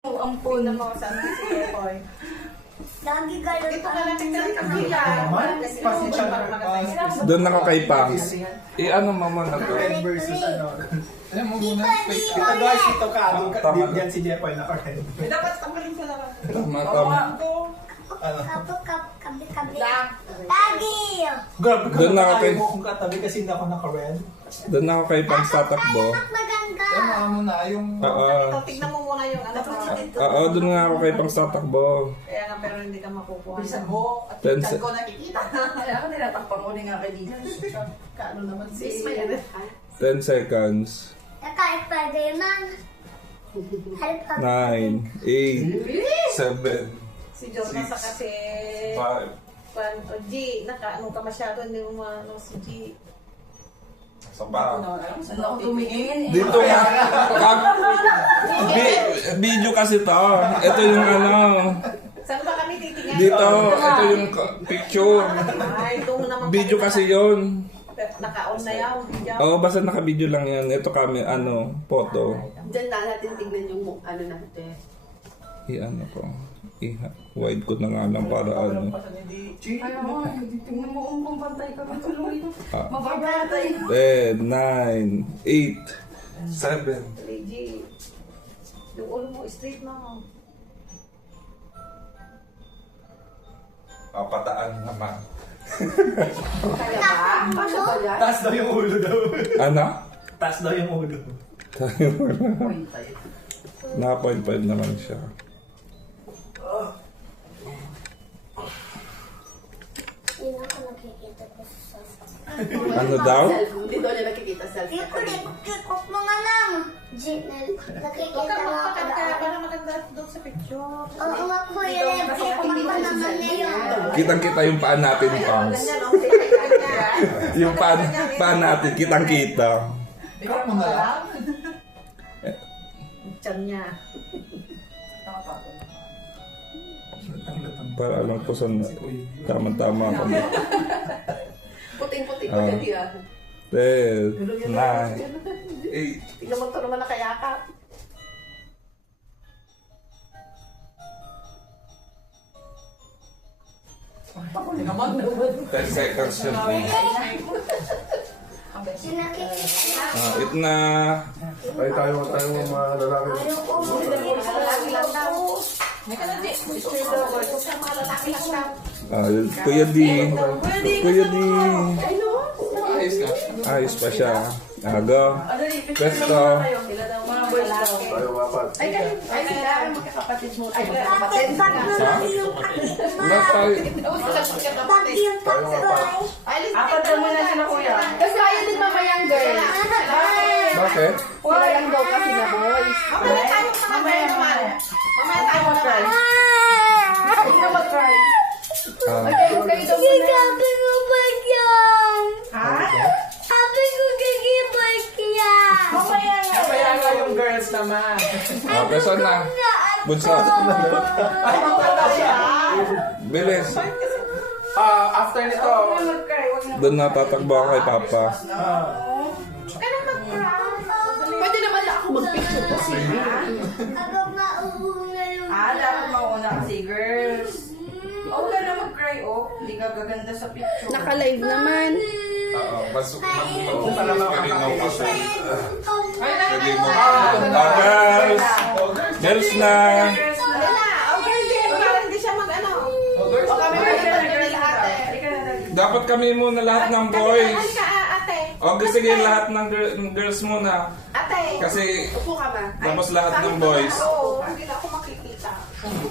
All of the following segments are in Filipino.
Ampun na mo sa si Jepoy. Lagi kayo Ito ka lang tingnan ka bila. Doon ako kay Pangs. Ano mama na to? Red versus ano. Alam mo muna, Kita guys, ito ka. Tama. Diyan si Jepoy naka-red. Dapat tanggalin ko lang. Tama. Kabi. Lagi! Grabe ka Doon na ako kay- mo kung katabi kasi hindi ako naka-red. Doon ako kay Pangs tatakbo. Maganda. Ano mo na, yung... Oo. Ito, tignan mo muna yung ano pa. Oo, doon nga ako kay Pangs tatakbo. Kaya nga, pero hindi ka makukuha. Bisa mo, at Ten yung se- ko nakikita. Kaya ako nilatampang ko nga kay Dina. Kaano naman si Ismael. 10 seconds. Naka-Spider-Man. 9, 8, 7, Si John nasa kasi... 5. O G, naka-ano ka masyado, hindi mo maano si G. Saba. Saan ako tumingin eh. Dito nga. Video kasi to. Ito yung ano. Saan ba kami titingnan? Dito. Ito yung picture. Ay, ito naman. Video kasi yon. Naka-on na yan. Oo, basta naka-video lang yan. Ito kami, ano, photo. Diyan na natin tignan yung ano natin. I-ano ko. I-wide ko na nga lang para ano. Ay, oo. Tingnan mo kung pantay ka matuloy. Ah. Mababatay. 10, 9, 8, 7. G. Yung ulo mo, straight na. Pataan naman. Kaya ba? Pasya ba yan? Taas daw yung ulo daw. Ano? Taas daw yung ulo. Pointay. Na 0.5 naman siya. Yun ako nakikita ko sa Ano daw? Hindi daw niya nakikita selfie. Kikot mo nga lang. Jinel, Huwag nakikita ka mo ako magpakanta ba? para maganda doon sa picture. Oo nga po, yan. Kumakanta naman ngayon. Kitang-kita yung paan natin, Pangs. Ganyan, okay. Ganyan. Yung paan natin, kitang-kita. Ikaw mo na lang. Tiyan niya. Para alam ko saan tama-tama ako. Puting-puting ko yan diyan. 10, 9, 8. Tingnan mo ito naman nakayakap. Naman. 10 seconds yun. Nakikita It na. Ay, tayo mga lalaki. Kuya D. Kuya D. Ayos pa siya. Aga. Pesto. Tayo mapat. Ay, sila ang magkakapatid mo. Ay, magkakapatid. Bag na yung Lahat tayo. bag yung tatay. Apat na muna sila kuya. Kasi ayaw din mamayang girl. Bakit? Sila lang daw kasi na boys. Mamaya tayo mamaya naman. Mamaya tayo mag-cry. Hindi na mag-cry. Ah, Kayo daw muna. Sabi ko ba yan? Ha? Sabi ko kikibag yan. Kaya nga yung girls naman. okay, saan na? Bunso. Bilis. After nito, Mag-cry. Huwag na. Doon natatakbo ako kay Papa. Pwede naman ako mag-picture kasi. Habang mauuna yung Dapat mauna kasi girls. Huwag ka na mag-cry, oh. Hindi ka gaganda sa picture. Naka-live naman. Oo, pasok na girls! Girls na! Okay, hindi. Para hindi siya mag-ano. O kami pwede na girls lahat eh. Dapat kami muna lahat ng boys. Halika, ate. Okay, sige, lahat ng girls muna. Ate. Kasi Upo ka ba? tapos lahat ng boys. Oo, hindi na ako makikita.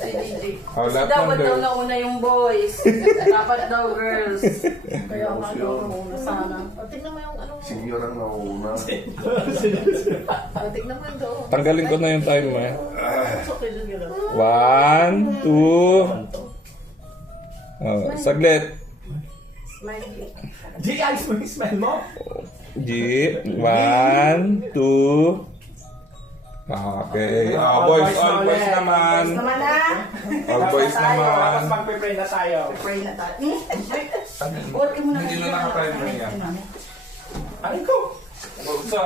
Ay, DJ. Oh, lahat ng Dapat daw girls. nauna yung boys. Dapat daw girls. Kaya nga daw nauna sana. Tignan mo yung ano. Sige lang nauna. Tignan mo yung doon. Tanggalin ko na yung timer. Okay, sige lang. 1, 2. Oh, saglit. G, ayos mo yung smell mo. G. 1, 2. Okay. Boys, all boys naman. Naman na. All boys Tapos naman. magpe-pray na tayo. Pray na tayo. Huwag ka muna. Hindi na nakatimer yan. Ano ko? So,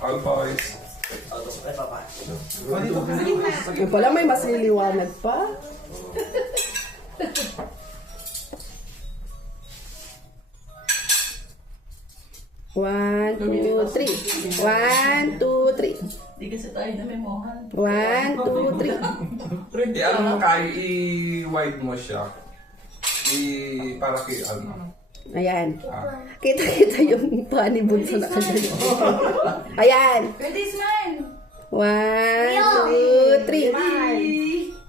all boys. Yung pala may mas liliwanag pa. One, two, three. One, two, three. Di kasi tayo na may mohan. One, two, three. Ano mo kayo, i-wide mo siya. Para kay ano. Ayan. Kita-kita yung paa ni Bunso na kagano. Ayan. Pwede smile. One, two, three.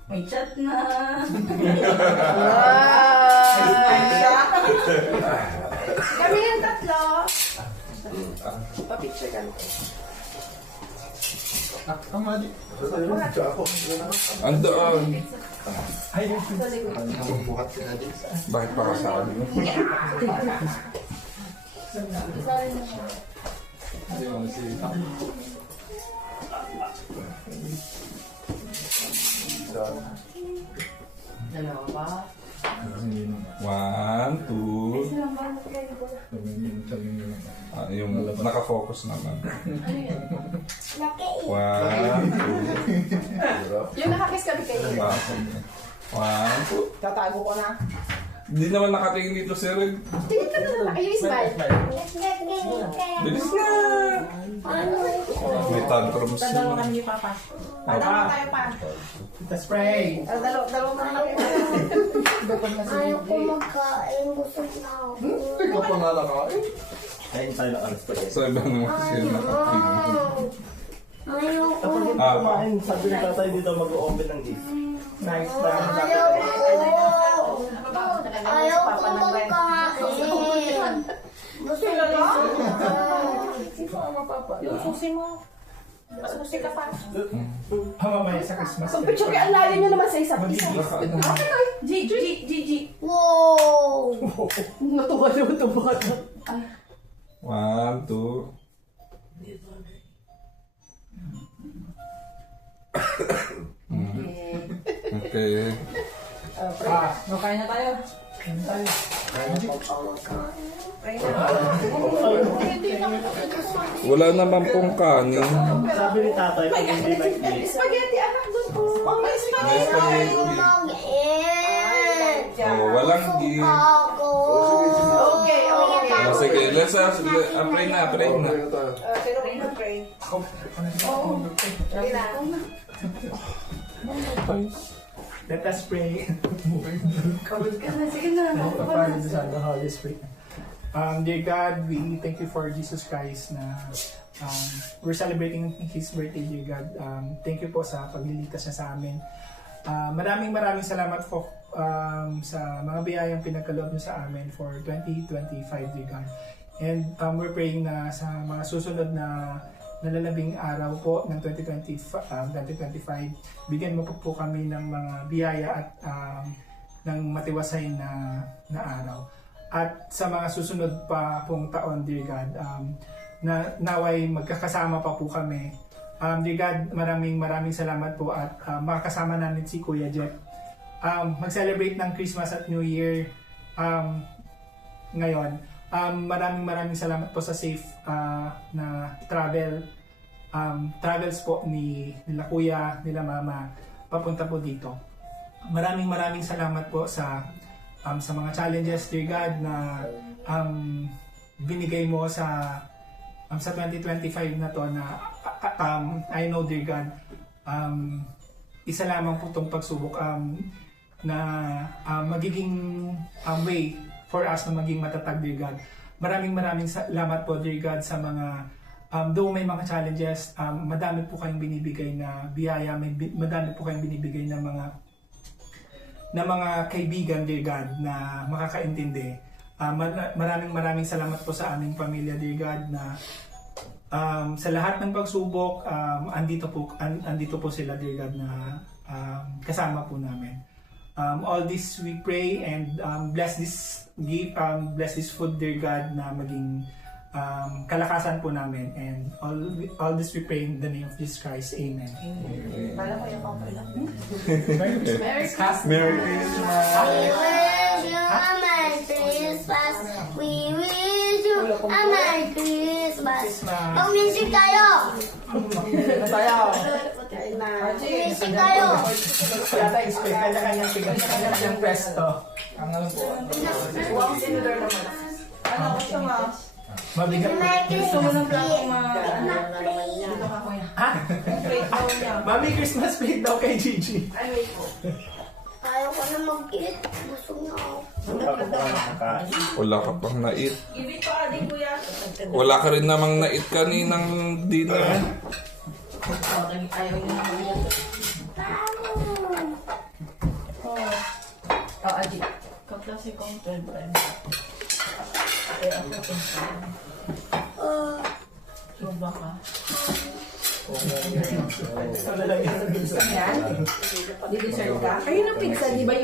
May chat na. Kami yung tatlo. Pa-picture ka na. Andoon. Bakit pa kasali mo? Hindi mo nasita. Dalawa pa. One, two. Yung nakafocus naman. One, two. Yung nakakiss kami kayo. One, two. Tatago ko na. Hindi naman nakatingin dito si Red. Tingin ka na lang. Ayun, smile. Bilis na! May tantrums Dalawa na. kami ni Papa. Dalawa tayo pa. Let's pray. Dalawa mo na kami. Ayaw ko magkain. Gusto na ako. Hindi ka pa nga nakain. So, iba naman kasi yung nakatingin. Ayaw ko. Sabi ng tatay dito mag-o-open ng gift. Nice. Ayaw ko. Ayaw ko magkain. Gusto na ako. Yung susi mo. Susi ka pa. Mamaya sa Christmas. So, picture kayo, ang lalim nyo naman sa isa't isa. G. Wow! Natuwa naman ito bata. One, two. Okay. Kain na tayo. Wala naman pong kanin. Sabi ni tatay, pag hindi mag-gift, Spaghetti, anak, doon po. May spaghetti. Mag-eat. Oh, walang gift. Ako. Okay. Oh, sige, let's pray na. Okay na tayo. Pero rin ang pray. Sige na. Let us pray. Kawag ka na. Sige na. Father, the Son, the Holy Spirit. Dear God, we thank you for Jesus Christ na we're celebrating His birthday, dear God. Thank you po sa paglilitas niya sa amin. Maraming salamat po sa mga biyayang pinagkaloob niyo sa amin for 2025, dear God. And we're praying na sa mga susunod na nalalabing araw po ng 2025, bigyan mo po kami ng mga biyaya at ng matiwasay na araw. At sa mga susunod pa pong taon, dear God, na naway magkakasama pa po kami. Dear God, maraming salamat po at makakasama namin si Kuya Jeff. Mag-celebrate ng Christmas at New Year ngayon. Maraming salamat po sa safe na travels po nila kuya, nila mama papunta po dito. Maraming salamat po sa mga challenges, dear God, na binigay mo sa 2025 na to na I know, dear God, isa lamang po itong pagsubok na magiging way for us na maging matatag, dear God. Maraming salamat po, dear God, sa mga though may mga challenges, madami po kayong binibigay na biyaya, madami po kayong binibigay na mga kaibigan, dear God, na makakaintindi. Maraming salamat po sa aming pamilya, dear God, na sa lahat ng pagsubok, andito po sila, dear God, na kasama po namin. All this we pray and bless this gift, bless this food, dear God, na maging kalakasan po namin. And all this we pray in the name of Jesus Christ. Amen. Kala ko yung papa lang. Merry Christmas! We wish you a Merry Christmas. We wish you a Merry Christmas. Christmas. Mag-music tayo! Tayo. Mag-music tayo! Yata expect kanya-kanyang pwesto. Ang alam po. Huwag sinudor naman. Ano ko siya ma? Mabigat. Merry Gusto mo ng black ma? Christmas! Dito ka kuya. Ha? Wait, daw niya. Mami, Christmas plate daw kay Gigi. Ay, wait po. Ayaw ko na mag-eat. Gusto niya ako. Wala ka pa nakakain. Wala ka pang nait. Give it pa din kuya. Wala ka rin namang nait kaninang dinner. Ayaw niya na kuya. Oh, Aji. Kaklase kong 12 times. Kaya ako so baka. Ito na lang yung Yan? Di-dessert ka? Ayun ang pizza, di ba?